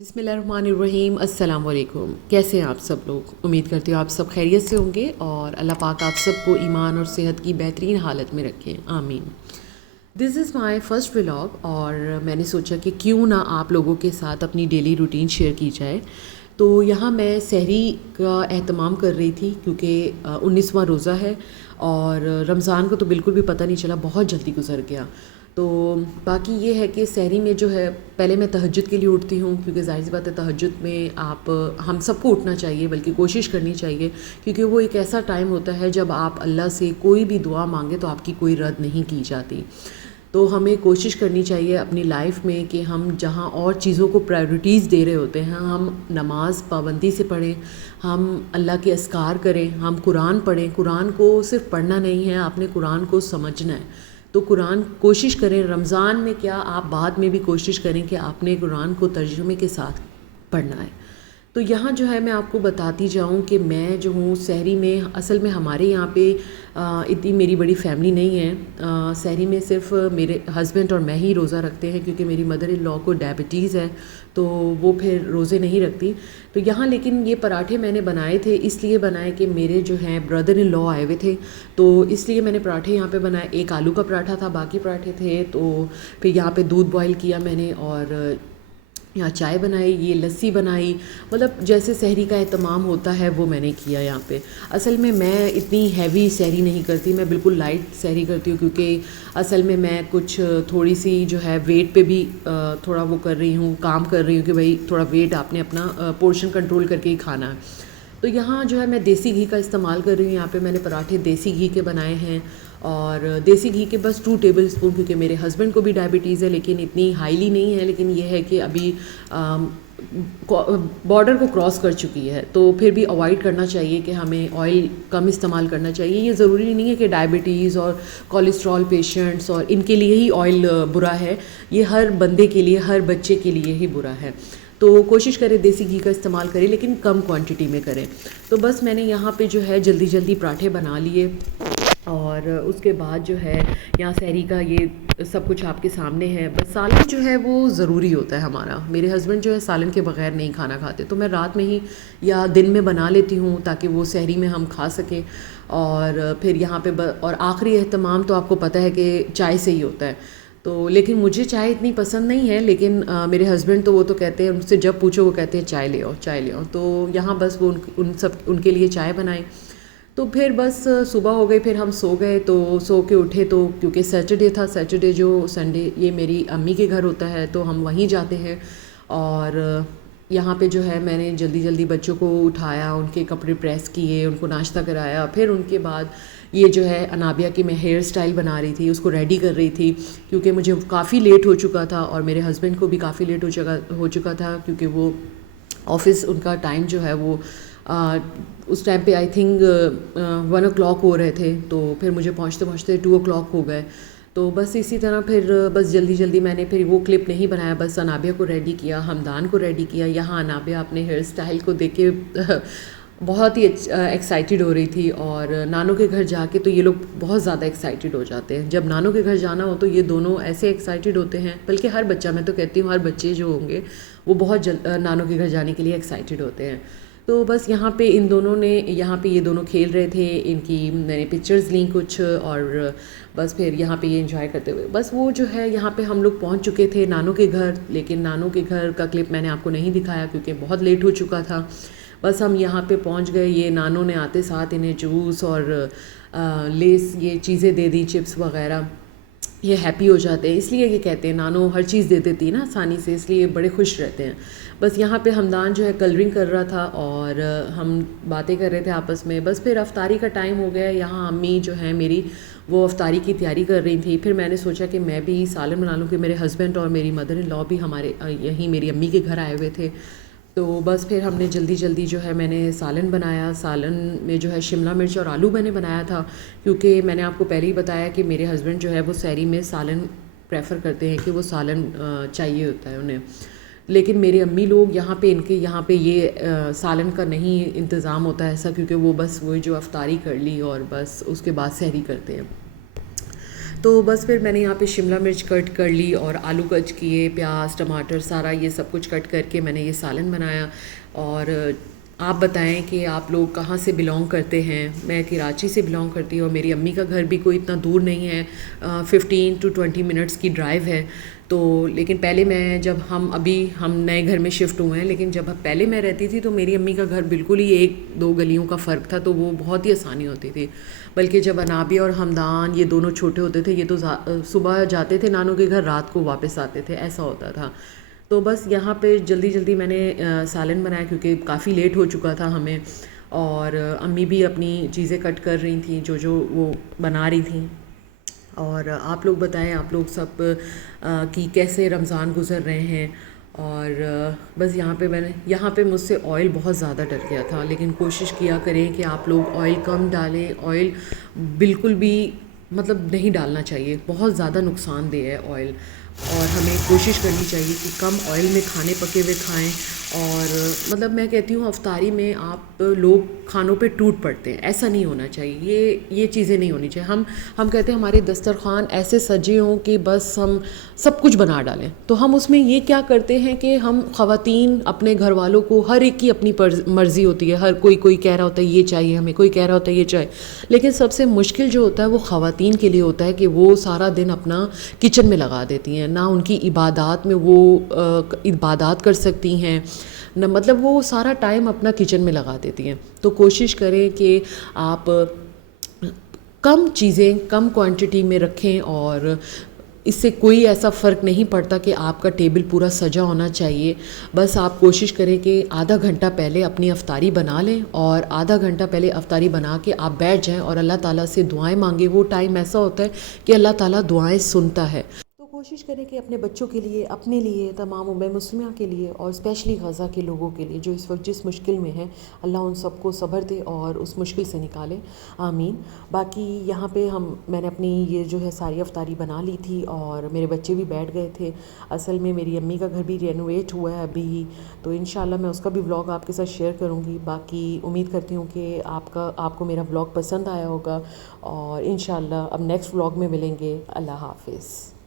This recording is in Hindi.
बिस्मिल्लाहिर्रहमानिर्रहीम। अस्सलाम वालेकुम। कैसे हैं आप सब लोग? उम्मीद करती हूँ आप सब खैरियत से होंगे और अल्लाह पाक आप सबको ईमान और सेहत की बेहतरीन हालत में रखें, आमीन। This is my first vlog और मैंने सोचा कि क्यों ना आप लोगों के साथ अपनी डेली रूटीन शेयर की जाए। तो यहाँ मैं सहरी का एहतमाम कर रही थी क्योंकि 19वां रोज़ा है और रमज़ान को तो बिल्कुल भी पता नहीं चला, बहुत जल्दी गुजर गया। तो बाकी ये है कि सहरी में जो है, पहले मैं तहज्जुद के लिए उठती हूँ क्योंकि ज़ाहिर सी बात है तहज्जुद में आप हम सबको उठना चाहिए, बल्कि कोशिश करनी चाहिए क्योंकि वो एक ऐसा टाइम होता है जब आप अल्लाह से कोई भी दुआ मांगे तो आपकी कोई रद्द नहीं की जाती। तो हमें कोशिश करनी चाहिए अपनी लाइफ में कि हम जहाँ और चीज़ों को प्रायोरिटीज़ दे रहे होते हैं, हम नमाज पाबंदी से पढ़ें, हम अल्लाह के अस्कार करें, हम कुरान पढ़ें। कुरान को सिर्फ पढ़ना नहीं है, आपने कुरान को समझना है। तो कुरान कोशिश करें, रमज़ान में क्या आप बाद में भी कोशिश करें कि आपने कुरान को तर्जुमे के साथ पढ़ना है। तो यहाँ जो है मैं आपको बताती जाऊँ कि मैं जो हूँ सहरी में, असल में हमारे यहाँ पे इतनी मेरी बड़ी फैमिली नहीं है। सहरी में सिर्फ मेरे हस्बैंड और मैं ही रोज़ा रखते हैं क्योंकि मेरी मदर इन लॉ को डायबिटीज़ है, तो वो फिर रोज़े नहीं रखती। तो यहाँ लेकिन ये पराठे मैंने बनाए थे, इसलिए बनाए कि मेरे जो हैं ब्रदर इन लॉ आए हुए थे, तो इसलिए मैंने पराठे यहाँ पे बनाए। एक आलू का पराठा था, बाकी पराठे थे। तो फिर यहाँ पे दूध बॉईल किया मैंने और यहाँ चाय बनाई, ये लस्सी बनाई, मतलब जैसे सहरी का एहतमाम होता है वो मैंने किया यहाँ पे। असल में मैं इतनी हैवी सहरी नहीं करती, मैं बिल्कुल लाइट सहरी करती हूँ क्योंकि असल में मैं कुछ थोड़ी सी जो है वेट पे भी थोड़ा वो कर रही हूँ, काम कर रही हूँ कि भाई थोड़ा वेट आपने अपना पोर्शन कंट्रोल करके ही खाना है। तो यहाँ जो है मैं देसी घी का इस्तेमाल कर रही हूँ। यहाँ पे मैंने पराठे देसी घी के बनाए हैं और देसी घी के बस 2 टेबल स्पून, क्योंकि मेरे हस्बैंड को भी डायबिटीज़ है लेकिन इतनी हाईली नहीं है, लेकिन ये है कि अभी बॉर्डर को क्रॉस कर चुकी है, तो फिर भी अवॉइड करना चाहिए कि हमें ऑयल कम इस्तेमाल करना चाहिए। ये ज़रूरी नहीं है कि डायबिटीज़ और कोलेस्ट्रॉल पेशेंट्स और इनके लिए ही ऑयल बुरा है, ये हर बंदे के लिए, हर बच्चे के लिए ही बुरा है। तो कोशिश करें देसी घी का इस्तेमाल करें, लेकिन कम क्वांटिटी में करें। तो बस मैंने यहाँ पे जो है जल्दी जल्दी पराठे बना लिए और उसके बाद जो है यहाँ सहरी का ये सब कुछ आपके सामने है। बस सालन जो है वो ज़रूरी होता है हमारा। मेरे हस्बैंड जो है सालन के बग़ैर नहीं खाना खाते, तो मैं रात में ही या दिन में बना लेती हूँ ताकि वो सहरी में हम खा सकें। और फिर यहाँ पे और आखिरी एहतमाम तो आपको पता है कि चाय से ही होता है। तो लेकिन मुझे चाय इतनी पसंद नहीं है, लेकिन मेरे हस्बैंड तो वो तो कहते हैं, उनसे जब पूछो वो कहते हैं चाय ले आओ, चाय ले आओ। तो यहाँ बस वो उन सब उनके लिए चाय बनाई। तो फिर बस सुबह हो गई, फिर हम सो गए। तो सो के उठे तो क्योंकि सैटरडे था, सैटरडे जो संडे ये मेरी अम्मी के घर होता है तो हम वहीं जाते हैं। और यहाँ पे जो है मैंने जल्दी जल्दी बच्चों को उठाया, उनके कपड़े प्रेस किए, उनको नाश्ता कराया। फिर उनके बाद ये जो है अनाबिया की मैं हेयर स्टाइल बना रही थी, उसको रेडी कर रही थी क्योंकि मुझे काफ़ी लेट हो चुका था और मेरे हस्बैंड को भी काफ़ी लेट हो चुका था क्योंकि वो ऑफिस, उनका टाइम जो है वो उस टाइम पे आई थिंक 1 o'clock हो रहे थे, तो फिर मुझे पहुँचते पहुँचते 2 o'clock हो गए। तो बस इसी तरह फिर बस जल्दी जल्दी मैंने फिर वो क्लिप नहीं बनाया, बस अनाबिया को रेडी किया, हमदान को रेडी किया। यहाँ अनाबिया अपने हेयर स्टाइल को देख के बहुत ही एक्साइटेड हो रही थी। और नानों के घर जाके तो ये लोग बहुत ज़्यादा एक्साइटेड हो जाते हैं। जब नानों के घर जाना हो तो ये दोनों ऐसे एक्साइटेड होते हैं, बल्कि हर बच्चा, मैं तो कहती हूँ हर बच्चे जो होंगे वो बहुत नानों के घर जाने के लिए एक्साइटेड होते हैं। तो बस यहाँ पे इन दोनों ने, यहाँ पे ये दोनों खेल रहे थे, इनकी मैंने पिक्चर्स ली कुछ और बस फिर यहाँ पे ये एंजॉय करते हुए बस वो जो है यहाँ पे हम लोग पहुँच चुके थे नानों के घर। लेकिन नानों के घर का क्लिप मैंने आपको नहीं दिखाया क्योंकि बहुत लेट हो चुका था। बस हम यहाँ पे पहुँच गए। ये नानों ने आते साथ इन्हें जूस और लेस ये चीज़ें दे दी, चिप्स वगैरह। ये हैप्पी हो जाते हैं, इसलिए ये कहते हैं नानों हर चीज़ दे देती है ना आसानी से, इसलिए बड़े खुश रहते हैं। बस यहाँ पे हमदान जो है कलरिंग कर रहा था और हम बातें कर रहे थे आपस में। बस फिर अफ्तारी का टाइम हो गया। यहाँ अम्मी जो है मेरी वो अफ्तारी की तैयारी कर रही थी। फिर मैंने सोचा कि मैं भी सालन बना लूँ कि मेरे हस्बैंड और मेरी मदर इन लॉ भी हमारे यहीं मेरी अम्मी के घर आए हुए थे। तो बस फिर हमने जल्दी जल्दी जो है मैंने सालन बनाया। सालन में जो है शिमला मिर्च और आलू मैंने बनाया था क्योंकि मैंने आपको पहले ही बताया कि मेरे हस्बैंड जो है वो सहरी में सालन प्रेफर करते हैं कि वो सालन चाहिए होता है उन्हें। लेकिन मेरे अम्मी लोग यहाँ पे, इनके यहाँ पे ये सालन का नहीं इंतज़ाम होता है ऐसा, क्योंकि वो बस वो जो अफ्तारी कर ली और बस उसके बाद सहरी करते हैं। तो बस फिर मैंने यहाँ पे शिमला मिर्च कट कर ली और आलू कट किए, प्याज टमाटर सारा ये सब कुछ कट करके मैंने ये सालन बनाया। और आप बताएं कि आप लोग कहाँ से बिलोंग करते हैं। मैं कराची से बिलोंग करती हूँ और मेरी अम्मी का घर भी कोई इतना दूर नहीं है, 15 to 20 मिनट्स की ड्राइव है। तो लेकिन पहले मैं जब हम नए घर में शिफ्ट हुए हैं, लेकिन जब पहले मैं रहती थी तो मेरी अम्मी का घर बिल्कुल ही 1-2 गलियों का फ़र्क था, तो वो बहुत ही आसानी होती थी। बल्कि जब अनाबिया और हमदान ये दोनों छोटे होते थे, ये तो सुबह जाते थे नानों के घर, रात को वापस आते थे, ऐसा होता था। तो बस यहाँ पे जल्दी जल्दी मैंने सालन बनाया क्योंकि काफ़ी लेट हो चुका था हमें। और अम्मी भी अपनी चीज़ें कट कर रही थी जो जो वो बना रही थी। और आप लोग बताएं, आप लोग सब कि कैसे रमज़ान गुज़र रहे हैं। और बस यहाँ पे मुझसे ऑयल बहुत ज़्यादा डर गया था, लेकिन कोशिश किया करें कि आप लोग ऑयल कम डालें। ऑयल बिल्कुल भी मतलब नहीं डालना चाहिए, बहुत ज़्यादा नुकसानदेह है ऑयल। और हमें कोशिश करनी चाहिए कि कम ऑयल में खाने पके हुए खाएं। और मतलब मैं कहती हूँ अफ्तारी में आप लोग खानों पे टूट पड़ते हैं, ऐसा नहीं होना चाहिए। ये चीज़ें नहीं होनी चाहिए। हम कहते हैं हमारे दस्तरखान ऐसे सजे हों कि बस हम सब कुछ बना डालें। तो हम उसमें ये क्या करते हैं कि हम ख़वातीन अपने घर वालों को, हर एक की अपनी मर्ज़ी होती है, हर कोई कह रहा होता है ये चाहिए हमें, कोई कह रहा होता है ये चाहिए। लेकिन सबसे मुश्किल जो होता है वो ख़वातीन के लिए होता है कि वो सारा दिन अपना किचन में लगा देती हैं, ना उनकी इबादत में वो इबादत कर सकती हैं, न मतलब वो सारा टाइम अपना किचन में लगा देती हैं। तो कोशिश करें कि आप कम चीज़ें कम क्वांटिटी में रखें। और इससे कोई ऐसा फ़र्क नहीं पड़ता कि आपका टेबल पूरा सजा होना चाहिए। बस आप कोशिश करें कि आधा घंटा पहले अपनी अफ्तारी बना लें और आधा घंटा पहले अफ्तारी बना के आप बैठ जाएं और अल्लाह ताला से दुआएं मांगे। वो टाइम ऐसा होता है कि अल्लाह ताला दुआएं सुनता है। तो कोशिश करें कि अपने बच्चों के लिए, अपने लिए, तमाम उम्मे मुस्लिमा के लिए और स्पेशली गज़ा के लोगों के लिए जो इस वक्त जिस मुश्किल में है, अल्लाह उन सबको सब्र दे और उस मुश्किल से निकाले, आमीन। बाकी यहाँ पे मैंने अपनी ये जो है सारी अफ्तारी बना ली थी और मेरे बच्चे भी बैठ गए थे। असल में मेरी अम्मी का घर भी रेनोवेट हुआ है अभी ही, तो इंशाल्लाह मैं उसका भी व्लॉग आपके साथ शेयर करूँगी। बाकी उम्मीद करती हूँ कि आपको मेरा व्लॉग पसंद आया होगा और इंशाल्लाह अब नेक्स्ट व्लॉग में मिलेंगे। अल्लाह हाफ़िज़।